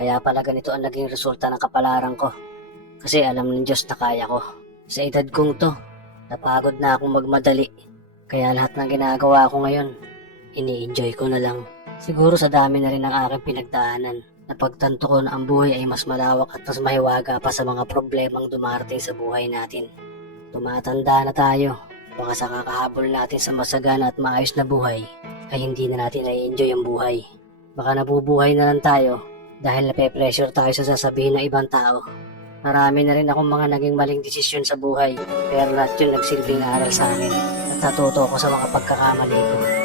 Kaya pala ganito ang naging resulta ng kapalaran ko. Kasi alam ng Diyos na kaya ko. Sa edad kong to, napagod na akong magmadali. Kaya lahat ng ginagawa ko ngayon, ini-enjoy ko na lang. Siguro sa dami na rin ng aking pinagdaanan, napagtanto ko na ang buhay ay mas malawak at mas mahiwaga pa sa mga problemang dumarating sa buhay natin. Tumatanda na tayo, baka sa kakahabol natin sa masagana at maayos na buhay, ay hindi na natin na-enjoy ang buhay. Baka nabubuhay na lang tayo dahil nape-pressure tayo sa sasabihin ng ibang tao. Marami na rin akong mga naging maling desisyon sa buhay, pero lahat yun nagsilbing aral sa akin at natuto ko sa mga pagkakamali ko.